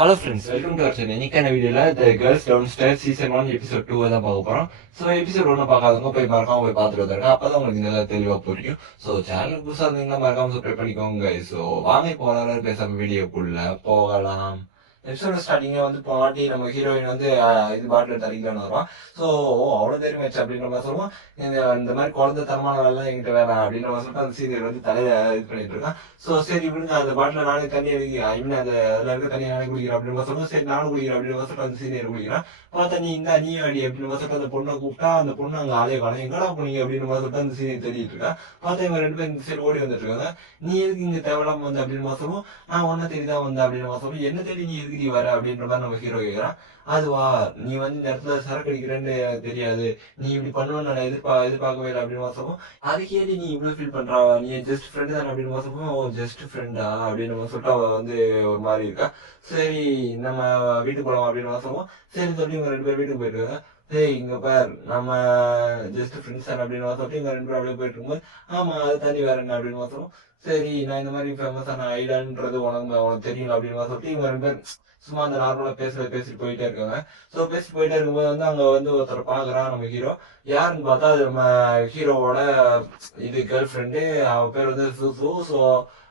Hello friends, welcome to our channel. இன்னைக்கான வீடியோவில் the girls down stair season 1 episode 2 தான் பார்க்க போகிறோம். ஸோ எபிசோட் 1 பார்க்காதவங்க போய் மறக்காம போய் பார்த்துட்டு வந்துருங்க. அப்போ தான் உங்களுக்கு நல்லா தெளிவாக புரியும். ஸோ சேனலுக்கு புதுசாக இருந்தீங்கன்னா மறக்காம சப்ஸ்கிரைப் பண்ணிக்கோங்க. ஸோ வாங்க இப்போ வர பேசாம வீடியோக்குள்ள போகலாம். எபிசோட ஸ்டார்டிங்கே வந்து பாட்டி நம்ம ஹீரோயின் வந்து இது பாட்டில் தரிக்கலான்னு வருவான். ஸோ அவ்வளோ தைரியம் வச்சு அப்படின்ற மாதிரி சொல்லுவோம். இந்த மாதிரி குழந்தை தரமான வேலை என்கிட்ட வேணாம் அப்படின்ற மாதிரி சொல்லிட்டு அந்த சீனியர் வந்து தலையை இது பண்ணிட்டு இருக்கான். ஸோ சரி விடுங்க, அந்த பாட்டில் நானே தண்ணி அடிக்கிறேன், ஐ மீன் அந்த அதில் இருக்க தண்ணி நானே குடிக்கிறேன் அப்படின்னு சொல்லுவோம். சரி நானும் குடிக்கிறேன் அப்படின்னு சொல்லிட்டு அந்த சீனியர் குடிக்கிறான். பார்த்தா நீ இந்த நீ அடி அப்படின்னு சொல்லிட்டு அந்த பொண்ணை கூப்பிட்டா அந்த பொண்ணு அங்கே ஆளே காணும். எங்கடா போனீங்க அப்படின்னு சொல்லிட்டு அந்த சீனியர் தேடிட்டு இருக்கா. பார்த்தா இவங்க ரெண்டு பேரும் இந்த சைடு ஓடி வந்துட்டு இருக்காங்க. நீ எதுக்கு இங்கே தேவையில்லாம வந்து அப்படின்னு சொல்லுவோம். நான் ஒன்றை தேடி தான் வந்தேன் அப்படின்னு சொல்லுவோம். என்ன தேடி நீ எதுக்கு நீ வர அப்படின்ற மாதிரி நம்ம ஹீரோ கேட்குறான். அதுவா, நீ வந்து இந்த இடத்துல சரக்கு அடிக்கிறேன்னு எனக்கு தெரியாது, நீ இப்படி பண்ணுவேன்னு நான் எதிர்பார்க்கவே இல்லை அப்படின்னு சொல்லுவோம். அதுக்கு ஏடி நீ இவ்வளவு ஃபீல் பண்றா, நீ ஜஸ்ட் ஃப்ரெண்டு தானே அப்படின்னு சொல்லுவோம். ஓ ஜஸ்ட் ஃப்ரெண்டா அப்படின்னு சொல்லிட்டு அவ வந்து ஒரு மாதிரி இருக்கா. சரி நம்ம வீட்டுக்கு போலாம் அப்படின்னு சொல்லுவோம். சரி சொல்லி இவங்க ரெண்டு பேர் வீட்டுக்கு போயிட்டு இருக்காங்க. சரி இங்க பார், நம்ம ஜஸ்ட் ஃப்ரெண்ட்ஸ் தானே அப்படின்னு சொல்லிட்டு இவங்க ரெண்டு பேரும் அப்படியே போயிட்டு இருக்கும்போது, ஆமா அதை தாண்டி வேற என்ன அப்படின்னு சொல்லுவோம். சரி நான் இந்த மாதிரி ஃபேமஸான ஐடான்றது உனக்கு தெரியல அப்படின்னு சொல்லிட்டு இவங்க ரெண்டு பேர் சும்மா அந்த நார்மலா பேசிட்டு போயிட்டே இருக்காங்க. ஸோ பேசிட்டு போயிட்டே இருக்கும்போது வந்து அங்க வந்து ஒருத்தர் பாக்குறான் நம்ம ஹீரோ. யாருன்னு பார்த்தா அது நம்ம ஹீரோவோட இது கேர்ள் ஃப்ரெண்டு. அவ பேர் வந்து சுசு. ஸோ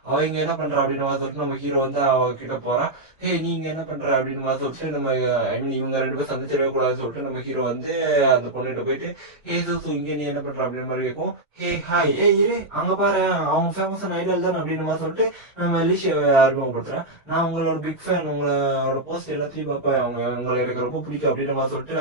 அவங்க என்ன பண்றா அப்படின்னு சொல்லிட்டு நம்ம ஹீரோ வந்து அவ கிட்ட போறான். ஹே நீங்க என்ன பண்ற அப்படின்னு சொல்லிட்டு நம்ம ஐ மீன் இவங்க ரெண்டு பேரும் சந்திச்சிடவே கூடாதுன்னு சொல்லிட்டு நம்ம ஹீரோ வந்து அந்த பொண்ணுகிட்ட போயிட்டு ஹே சுசு இங்க நீ என்ன பண்ற அப்படின்னு மாதிரி கேட்கும். ஹே ஹாய் ஏ இரு அங்க பாரு, அவங்க ஃபேமஸான ஐடியல் தான் அப்படின்னு சொல்லிட்டு நம்ம லிஷியாவை அறிமுகப்படுத்துறேன். நான் உங்களோட பிக் ஃபேன், உங்களோட போஸ்ட் எல்லாத்தையும் பார்ப்பேன், உங்களை எனக்கு ரொம்ப பிடிக்கும் அப்படின்னு மாதிரி சொல்லிட்டு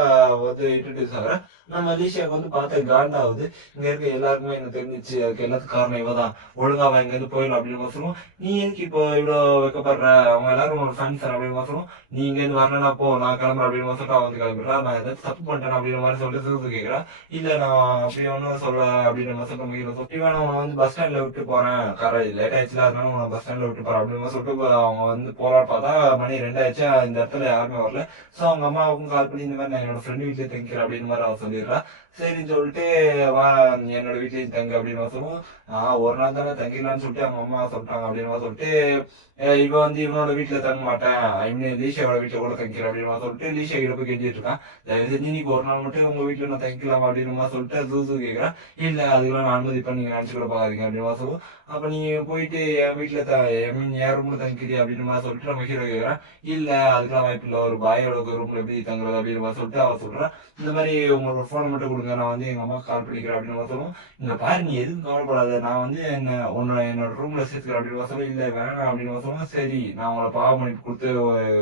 வந்து இன்ட்ரடியூஸ் ஆகிறேன். நம்ம அலிஷியாவுக்கு வந்து பார்த்த காண்டாவது, இங்க இருக்க எல்லாருக்குமே எனக்கு தெரிஞ்சிச்சு, அதுக்கு எல்லாத்துக்கும் காரணம் இவதான், ஒழுங்கா அவன் இங்க இருந்து போயிடும் அப்படின்னு சொல்லுவோம். நீ எதுக்கு இப்போ இவ்வளவு வைக்கப்படுற, அவங்க எல்லாரும் உன்னோட ஃபேன்ஸ் அப்படின்னு சொல்லுவோம். நீ இங்க இருந்து வரலன்னா போ, நான் கிளம்புறேன் அப்படின்னு சொல்லிட்டு அவன் வந்து கிளம்பிடுறா. நான் ஏதாச்சும் தப்பு பண்ணிட்டேன் அப்படின்ற மாதிரி சொல்லிட்டு சிறுத்து கேட்கிறா. இல்ல நான் அப்படி ஒன்னும் சொல்ல அப்படின்னு சொல்லிட்டு நம்ம ஹீரோ சொல்லி வேணும், உன வந்து பஸ் ஸ்டாண்ட்ல விட்டு போறேன், காரை லேட் ஆயிடுச்சுல அதனால உன பஸ் ஸ்டாண்ட்ல விட்டு போறேன் அப்படின்னு சொல்லிட்டு அவங்க வந்து போறான்னு பார்த்தா மணி 2 ஆயிடுச்சு. இந்த இடத்துல யாருமே வரல. ஸோ அவங்க அம்மாவுக்கும் கால் பண்ணி இந்த மாதிரி நான் என்னோட ஃப்ரெண்டு வீட்டிலே தங்கிக்கிறேன் அப்படின்னு மாதிரி அவன் சொல்லிடுறா. சரின்னு சொல்லிட்டு வா என்னோட வீட்லயும் தங்க அப்படின்னு சொல்லுவோம். ஒரு நாள் தானே தங்கிடலான்னு சொல்லிட்டு அவங்க அம்மா சொல்லிட்டாங்க அப்படின்னு சொல்லிட்டு இவ வந்து இவனோட வீட்டுல தங்க மாட்டேன், ஐ மீன் லீஷாவோட வீட்டுல கூட தங்கிக்கிறேன் அப்படின்னு சொல்லிட்டு லீஷா கிட்ட போய் கெஞ்சிட்டு இருக்கான். தயவு செஞ்சு நீக்கு ஒரு நாள் மட்டும் உங்க வீட்டுல நான் தங்கிக்கலாம் அப்படின்னு சொல்லிட்டு ஜூசு கேட்கறான். இல்ல அதுக்கெல்லாம் நான் அனுமதிப்பேன், நீங்க நினைச்சு கூட பாக்காதீங்க அப்படின்னு சொல்லுவோம். அப்ப நீங்க போயிட்டு என் வீட்டுல ஐ மீன் என் ரூம்ல தங்கிக்கிறியா அப்படின்னு சொல்லிட்டு நம்ம ஹீரோ கேட்கறான். இல்ல அதுக்கெல்லாம் வாய்ப்பு இல்ல, ஒரு பாயோட ரூம்ல எப்படி தங்குறது அப்படின்னு சொல்லிட்டு அவ சொல்றான். இந்த மாதிரி உங்களோட போனை மட்டும் கொடுங்க, நான் வந்து எங்க அம்மா கால் பண்ணிக்கிறேன் அப்படின்னு சொல்லுவோம். இங்க பாரு நீ எதுவும் கவலைப்படாத, நான் வந்து என்னோட ரூம்ல சேர்த்துக்கிறேன் அப்படின்னு சொல்லுவோம். இல்ல வேணாம் அப்படின்னு சொல்லுவோம். சரி நான் உங்களை பாவம் பண்ணி கொடுத்து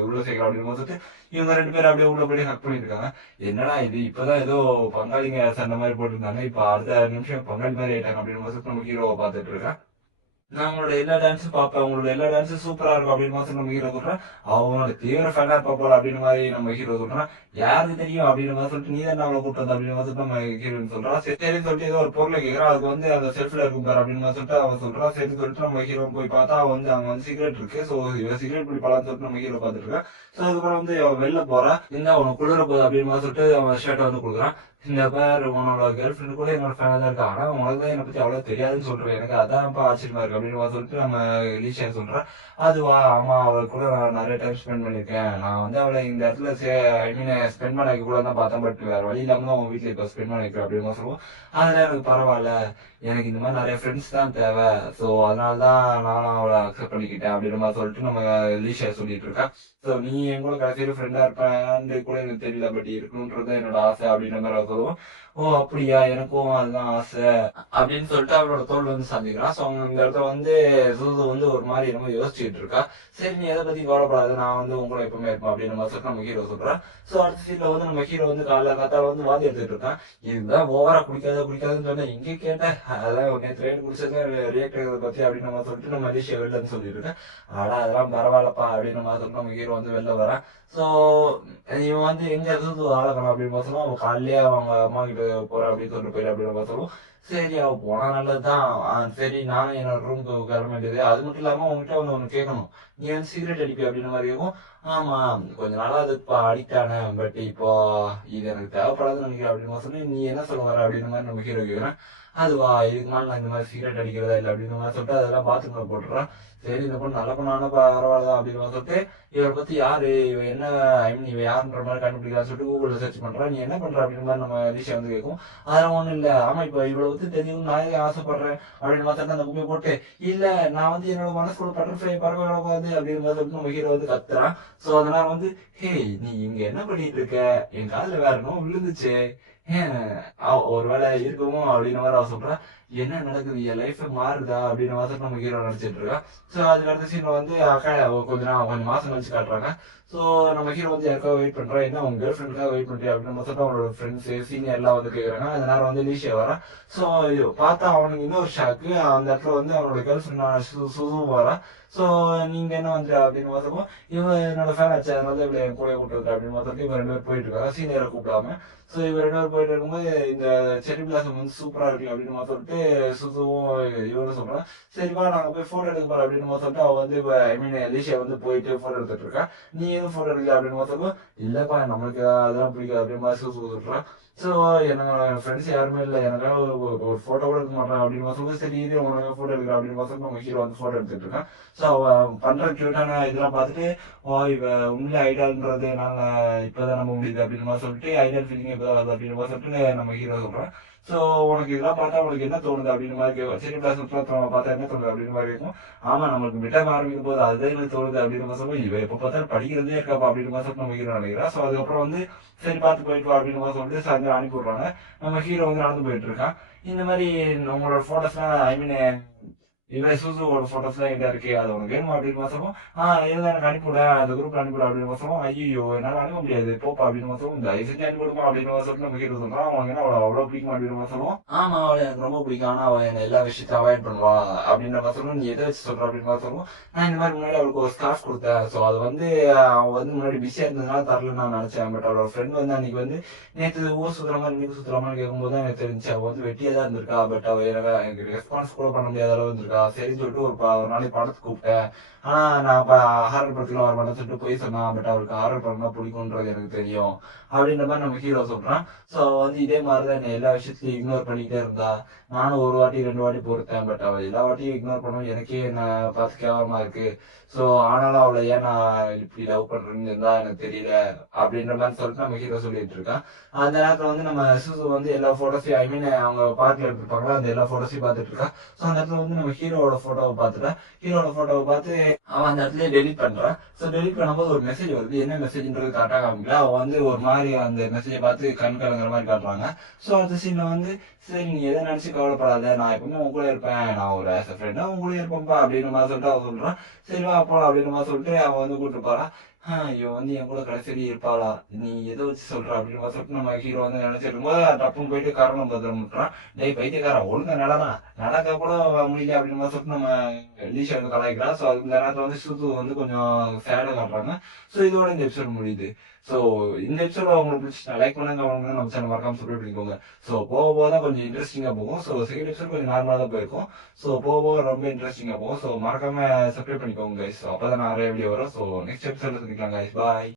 உள்ள சேர்க்கிறேன் அப்படின்னு சொல்லிட்டு இவங்க ரெண்டு பேரும் அப்படியே உள்ள போய் ஹக் பண்ணிட்டு இருக்காங்க. என்னடா இது, இப்பதான் ஏதோ பங்காளிங்க சண்டை மாதிரி போட்டுருந்தாங்க, இப்ப அடுத்த நிமிஷம் பங்காளி மாதிரி ஆயிட்டாங்க அப்படின்னு சொல்லிட்டு நம்ம ஹீரோவை பார்த்துட்டு இருக்கேன். நான் உங்களோட எல்லா டான்ஸும் பார்ப்பேன், உங்களோட எல்லா டான்ஸும் சூப்பரா இருக்கும் அப்படின்னு சொல்லி நம்ம ஹீரோ சொல்றான். அவனோட தீவிர ஃபேனா இருப்பா போல அப்படின்னு மாதிரி நம்ம ஹீரோ சொல்றான். யாருக்கு தெரியும் அப்படின்னு மாதிரி சொல்லிட்டு நீ தான் அவளை கூப்பிட்டு வந்த அப்படின்னு சொல்லிட்டு நம்ம ஹீரோயின் சொல்றான். சரின்னு சொல்லிட்டு ஏதோ ஒரு பொருளை கேட்கறான். அதுக்கு வந்து அந்த செல்ஃப்ல இருக்கும் பாரு அப்படின்னு சொல்லிட்டு அவன் சொல்றான். சரின்னு சொல்லிட்டு நம்ம ஹீரோ போய் பார்த்தா அவன் வந்து அங்க வந்து சிகரெட் இருக்கு. ஸோ இவன் சிகரெட் பிடி பழம்னு சொல்லிட்டு நம்ம ஹீரோ பார்த்துட்டு இருக்கான். ஸோ அதுக்கப்புறம் வந்து அவன் வெளில போறான். இந்த அவனுக்கு குளிர போகுது அப்படின்னு சொல்லிட்டு அவன் ஷர்ட்டை வந்து கொடுக்குறான். இந்த பேர் உன்னோட கேர்ள் ஃப்ரெண்டு கூட என்னோட ஃபேனா தான் இருக்கா, ஆனா உனக்கு தான் என்னை பத்தி அவ்வளவு தெரியாதுன்னு சொல்றேன், எனக்கு அதான் இப்ப ஆச்சரியமா இருக்கு அப்படின்னு சொல்லிட்டு நம்ம லீஷா சொல்றேன். அதுவா, ஆமா அவள் கூட நான் நிறைய டைம் ஸ்பெண்ட் பண்ணிருக்கேன், நான் வந்து அவளை இந்த இடத்துல ஐ மீன் ஸ்பெண்ட் பண்ண வைக்க கூட தான் பார்த்தேன், பட் வேற வழி இல்லாம தான் உங்க வீட்டுல இப்ப ஸ்பெண்ட் பண்ண வைக்கிறேன் அப்படின்னு சொல்லுவோம். அதெல்லாம் எனக்கு பரவாயில்ல, எனக்கு இந்த மாதிரி நிறைய ஃப்ரெண்ட்ஸ் தான் தேவை, ஸோ அதனாலதான் நானும் அவளை அக்செப்ட் பண்ணிக்கிட்டேன் அப்படின்னு மாதிரி சொல்லிட்டு நம்ம லீஷா சொல்லிட்டு இருக்கேன். ஸோ நீ என் கூட கடைசியில ஃப்ரெண்டா இருப்பேன்னு கூட எனக்கு தெரியல, பட் இருக்கணும்ன்றது என்னோட ஆசை அப்படின்ற மாதிரி அவ சொல்லுவோம். ஓ அப்படியா, எனக்கும் அதுதான் ஆசை அப்படின்னு சொல்லிட்டு அவளோட தோல் வந்து சந்திக்கிறான். ஸோ அவங்க இந்த இடத்துல வந்து சூது வந்து ஒரு மாதிரி என்னமோ யோசிச்சுட்டு இருக்கா. சரி நீ எதை பத்தி கவலைப்படாது, நான் வந்து உங்களை எப்பவுமே இருப்பேன் அப்படின்னு மாதிரி சொல்லிட்டு நம்ம ஹீரோ சொல்றான். ஸோ அடுத்த சீட்ல வந்து நம்ம ஹீரோ வந்து காலைல காத்தால வந்து வாந்தி எடுத்துட்டு இருக்கான். இதுதான் ஓவரா குடிக்காதுன்னு சொன்னேன், இங்கே கேட்டேன், அதான் நேற்று ரைடு குடிச்சது ரியாக்ட் ஆகிறத பத்தி அப்படின்னு நம்ம சொல்லிட்டு நம்ம மலேசியா வெளிலன்னு சொல்லிட்டு இருக்கேன். ஆடா அதெல்லாம் பரவாயில்லப்பா அப்படின்னு நம்ம சொல்லிட்டு நம்ம ஹீரோ வந்து வெளில வரான். ஸோ இவன் வந்து எங்க இருந்து ஆளக்கணும் அப்படின்னு பார்த்தோம். அவன் காலையிலேயே அவங்க அம்மா கிட்ட போற அப்படின்னு சொல்லிட்டு போயிரு அப்படின்னு பார்த்தோம். சரி அவ போனா நல்லதுதான். சரி நானும் என்னோட ரூமுக்கு கிளம்ப வேண்டியது. அது மட்டும் இல்லாம உன்கிட்ட ஒண்ணு கேட்கணும். நீ வந்து சிகரெட் அடிப்பியா அப்படின்னு மாதிரி இருக்கும். ஆமா கொஞ்ச நாளா அது இப்போ அடிக்ட் ஆனேன். பட் இப்போ இது எனக்கு தேவைப்படாதுன்னு நினைக்கிறேன் அப்படின்னு சொல்லி நீ என்ன சொல்ல வர அப்படின்ற மாதிரி நம்ம ஹீரோ கேட்குறேன். அதுவா இதுக்கு மேலே நான் இந்த மாதிரி சிகரெட் அடிக்கிறதா இல்லை அப்படின்ற மாதிரி சொல்லிட்டு அதெல்லாம் பாத்ரூம்ல போட்டுறான். சரி இந்த பொண்ணு நல்ல பொண்ணான பரவாயில்லதான் அப்படின்னு சொல்லிட்டு இவரை பத்தி யாரு இவ என்ன ஐ மீன் இவ யாருன்ற மாதிரி கண்டுபிடிக்கலாம்னு சொல்லிட்டு கூகுள்ல சர்ச் பண்றா. நீ என்ன பண்ற அப்படின்ற மாதிரி நம்ம விஷயம் வந்து கேட்கும். அதெல்லாம் ஒண்ணும் இல்ல. ஆமா இப்ப இவ்வளவு பத்தி தெரியும் நான் ஏன் ஆசைப்படுறேன் அப்படின்னு பார்த்தா அந்த குப்பையை போட்டு இல்ல நான் வந்து என்னோட மனசுக்குள்ள பட்டர்ஃபிளை பறக்க விடக்கூடாது அப்படின்னு மாதிரி சொல்லிட்டு நம்ம ஹீரோ வந்து கத்துறான். சோ அதனால வந்து ஹே நீ இங்க என்ன பண்ணிட்டு இருக்க, என் காதுல வேற என்னமோ விழுந்துச்சு, ஏன் ஒருவேளை இருக்குமோ அப்படின்னு மாதிரி அவ சொல்றா. என்ன நடக்குது என் லைஃப் மாறுதா அப்படின்னு மாதிரி நம்ம ஹீரோ நினைச்சிட்டு இருக்கா. சோ அதுக்கு அடுத்த சீன்ல வந்து அக்கா கொஞ்சம் மாசம் கழிச்சு காட்டுறாங்க. சோ நம்ம ஹீரோ வந்து யாருக்காக வெயிட் பண்றா. என்ன அவங்க கேர்ள் ஃப்ரெண்டுக்காக வெயிட் பண்றியா அப்படின்னு சொல்லிட்டு அவனோட ஃப்ரெண்ட்ஸ் சீனியர் எல்லாம் வந்து கேக்குறாங்க. அந்த நேரம் வந்து லீஷியா வரா. சோ பார்த்தா அவனுக்கு இன்னொரு ஷாக்கு. அந்த இடத்துல வந்து அவனோட கேர்ள் ஃப்ரெண்ட் சுசு வரா. சோ நீங்க என்ன வந்து அப்படின்னு பார்த்தப்போ இவன் என்னோட ஃபேன் ஆச்சு அதனால இவளை என் கூட கூப்பிட்டு அப்படின்னு பார்த்துட்டு இவங்க ரெண்டு பேர் போயிட்டு இருக்காங்க சீனியரை கூப்பிடாம. சோ இவங்க ரெண்டு பேர் போயிட்டு இருக்கும்போது இந்த செரி பிளாசம் வந்து சூப்பரா இருக்கு அப்படின்னு சொல்லிட்டு சுசுவும் இவரும் சொல்றான். சரிப்பா நாங்க போய் போட்டோ எடுக்க போறோம் அப்படின்னு சொல்லிட்டு அவ வந்து ஐ மீன் எலிஷா வந்து போயிட்டு போட்டோ எடுத்துட்டு இருக்கா. நீ எதுவும் போட்டோ எடுக்கல அப்படின்னு பார்த்தப்போ இல்லப்பா நம்மளுக்கு அதெல்லாம் பிடிக்காது அப்படின்னு மாதிரி சுசு சொல்றான். சோ எனக்கு ஃப்ரெண்ட்ஸ் யாருமே இல்லை எனக்காக ஒரு போட்டோ கூட எடுக்க மாட்டாங்க அப்படின்னு சொல்லும்போது சரி இது உனக்கு போட்டோ எடுக்கிற அப்படின்னு சொல்லிட்டு நம்ம ஹீரோ வந்து போட்டோ எடுத்துட்டு இருக்கான். சோ அவன் பண்ற கியூட்டான இதெல்லாம் பார்த்துட்டு ஓ இவ உண்மையிலே ஐடால்ன்றது நாங்க இப்பதான் நம்ப முடியுது அப்படின்னு மாதிரி சொல்லிட்டு ஐடால் ஃபீலிங் இப்பதான் வருது அப்படின்னு மாதிரி சொல்லிட்டு நம்ம ஹீரோ சொல்றான். சோ உனக்கு இதெல்லாம் பார்த்தா உனக்கு என்ன தோணுது அப்படின்னு மாதிரி கேட்கும். சரி பிளாஸ் பார்த்தா என்ன தோணுது அப்படின்னு மாதிரி இருக்கும். ஆமா நம்மளுக்கு மிட்டம் ஆரம்பிக்கும் போது அதுதான் எனக்கு தோணுது அப்படின்னு மாதிரி சொல்லுவோம். இவ எப்ப பார்த்தாலும் படிக்கிறதே இருக்காப்பா அப்படின்னு மாதிரி சொல்லிட்டு நம்ம ஹீரோ நினைக்கிறா. சோ அதுக்கப்புறம் வந்து சரி பார்த்து போயிட்டு வா அப்படின்னு மாதிரி சொல்லிட்டு சாயந்தரம் அனுப்பி விடுறாங்க. நம்ம ஹீரோ வந்து நடந்து போயிட்டு இருக்கான். இந்த மாதிரி உங்களோட போட்டோஸ்லாம் ஐ மீன் இவன் சூசுவோட போட்டோஸ் எல்லாம் எங்க இருக்கு அது உனக்கு வேணுமா அப்படின்னு மாசமும் இருந்தா எனக்கு அனுப்பிவிட அந்த குரூப்ல அனுப்பிவிட அப்படின்னு மாசமும் ஐயோ என்னால அனுப்ப முடியாது போப்பா அப்படின்னு மாசமும் இந்த செஞ்சு அனுப்பிவிடுமா அப்படின்னு சொல்லிட்டு நம்ம ஹீரோ சொல்றான். அவன் என்ன அவளை அவ்வளவு பிடிக்குமா அப்படின்னு மாசமும் ஆமா அவளை எனக்கு ரொம்ப பிடிக்கும் ஆனா அவன் என்ன எல்லா விஷயத்தையும் அவாய்ட் பண்ணுவா அப்படின்ற மாசமும் நீ எதை வச்சு சொல்ற அப்படின்னு மாசமும் நான் இந்த மாதிரி முன்னாடி அவளுக்கு ஒரு ஸ்கார்ஃப் கொடுத்தேன். ஸோ அது வந்து அவன் வந்து முன்னாடி பிஸியா இருந்ததுனால தரல நான் நினைச்சேன். பட் அவளோட ஃப்ரெண்ட் வந்து அன்னைக்கு வந்து நேற்று ஊர் சுத்துற மாதிரி இன்னைக்கு சுத்துறாமான்னு கேட்கும்போது தான் எனக்கு தெரிஞ்சு அவள் வந்து வெட்டியா தான் இருந்திருக்கா. பட் அவ எனக்கு ரெஸ்பான்ஸ் கூட பண்ண முடியாத அளவு இருந்திருக்கா. சரின்னு சொல்லிட்டு ஒரு நாளைக்கு படத்துக்கு கூப்பிட்டேன். ஆனா நான் ஹாரர் படத்துக்குலாம் வர மாட்டேன்னு சொல்லிட்டு போய் சொன்னான். பட் அவருக்கு ஹாரர் படம் தான் பிடிக்கும்ன்றது எனக்கு தெரியும் அப்படின்ற மாதிரி நம்ம ஹீரோ சொல்றான். ஸோ வந்து இதே மாதிரிதான் என்ன எல்லா விஷயத்தையும் இக்னோர் பண்ணிக்கிட்டே இருந்தா. நானும் ஒரு வாட்டி ரெண்டு வாட்டி பொறுத்தேன். பட் அவள் எல்லா வாட்டியும் இக்னோர் பண்ணவும் எனக்கே என்ன பார்த்து கேவலமா இருக்கு. ஸோ ஆனாலும் அவளை ஏன் நான் இப்படி லவ் பண்றேன்னு இருந்தா எனக்கு தெரியல அப்படின்ற மாதிரி சொல்லிட்டு நம்ம ஹீரோ சொல்லிட்டு இருக்கான். அந்த நேரத்துல வந்து நம்ம சுசு வந்து எல்லா போட்டோஸையும் ஐ மீன் அவங்க பார்க்ல எடுத்துருப்பாங்களா அந்த எல்லா போட்டோஸையும் பார்த்துட்டு இருக்கா. ஸோ அந்த இடத்துல வந்து நம்ம ஹீரோவோட போட்டோவை பார்த்துட்டா. ஹீரோட போட்டோவை பார்த்து அவன் அந்த இடத்துல டெலிட் பண்றான். ஸோ டெலிட் பண்ணும்போது ஒரு மெசேஜ் வருது. என்ன மெசேஜ்ன்றது கரெக்டாக காமிக்கல. அவன் வந்து ஒரு மாதிரி அந்த மெசேஜை பார்த்து கண் கலங்குற மாதிரி காட்டுறாங்க. ஸோ அந்த சீன்ல வந்து சரி நீ எதை நினைச்சு கவலைப்படாத நான் எப்பவுமே உங்க கூட இருப்பேன் நான் ஒரு ஆஸ் அ ஃப்ரெண்டா உங்க கூட இருப்பேன்ப்பா அப்படின்னு மாதிரி சொல்லிட்டு அவன் சொல்றான். சரி வா அப்போ அப்படின்னு மாதிரி சொல்லிட்டு அவன் வந்து கூப்பிட்டு போறான். இவன் வந்து என் கூட கடைசி வரையும் இருப்பாளா நீ எதை வச்சு சொல்ற அப்படின்னு மாதிரி சொல்லிட்டு நம்ம ஹீரோ வந்து நினைச்சிட்டு இருக்கும்போது டப்புன்னு போயிட்டு காரணம் பத்திரம் விட்டுறான். டேய் பைத்தியக்காரன் ஒழுங்கா நடக்க கூட முடியல அப்படின்னு மாதிரி சொல்லிட்டு நம்ம லீஷா வந்து கலாய்க்கிறான். ஸோ அந்த நேரத்துல வந்து சுத்து வந்து கொஞ்சம் சேடா காட்டுறாங்க. ஸோ இதோட இந்த எபிசோட் முடியுது. ஸோ இந்த எபிசோட உங்களுக்கு பிடிச்சி லைக் பண்ணுங்க அவங்க நம்ம சேனல் மறக்காம சப்ஸ்கிரைப் பண்ணிக்கோங்க. ஸோ போக போக தான் கொஞ்சம் இன்ட்ரெஸ்டிங்கா போகும். ஸோ செகண்ட் எபிசோட் கொஞ்சம் நார்மலா தான் போயிருக்கும். ஸோ போக போக ரொம்ப இன்ட்ரெஸ்டிங்கா போகும். ஸோ மறக்காம சப்ஸ்கிரைப் பண்ணிக்கோங்க கைஸ். ஸோ அப்பதான் நிறைய வீடியோ வரும். ஸோ நெக்ஸ்ட் எபிசோட்ல சந்திக்கலாம் கைஸ். பாய்.